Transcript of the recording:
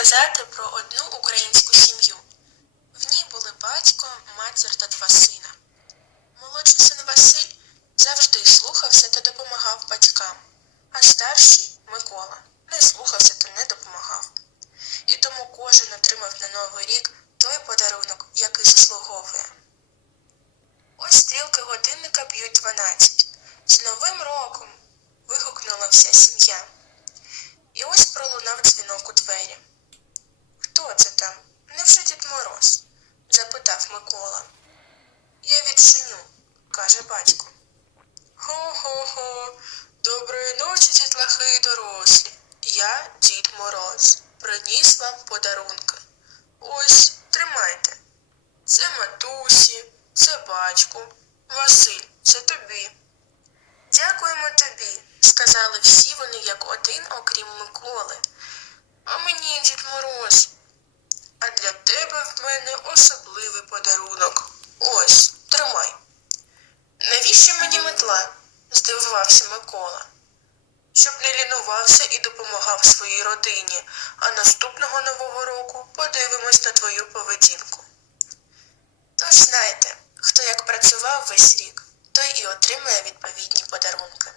розказати про одну українську сім'ю. В ній були батько, матір та два сина. Молодший син Василь завжди слухався та допомагав батькам, а старший Микола не слухався та не допомагав. І тому кожен отримав на Новий рік той подарунок, який заслуговує. Ось стрілки годинника б'ють 12. З Новим роком! Вигукнула вся сім'я. І ось пролунав дзвінок у двері. «Хто це там? Невже Дід Мороз?» – запитав Микола. «Я відчиню», – каже батько. «Хо-хо-хо! Доброї ночі, дітлахи й дорослі! Я Дід Мороз. Приніс вам подарунки. Ось, тримайте. Це матусі, це батьку. Василь, це тобі». «Дякуємо тобі», – сказали всі вони як один, окрім Миколи. «А мені, Дід Мороз, а для тебе в мене особливий подарунок. Ось, тримай». «Навіщо мені метла?» – здивувався Микола. «Щоб не лінувався і допомагав своїй родині, а наступного Нового року подивимось на твою поведінку». Тож знайте, хто як працював весь рік, той і отримає відповідні подарунки.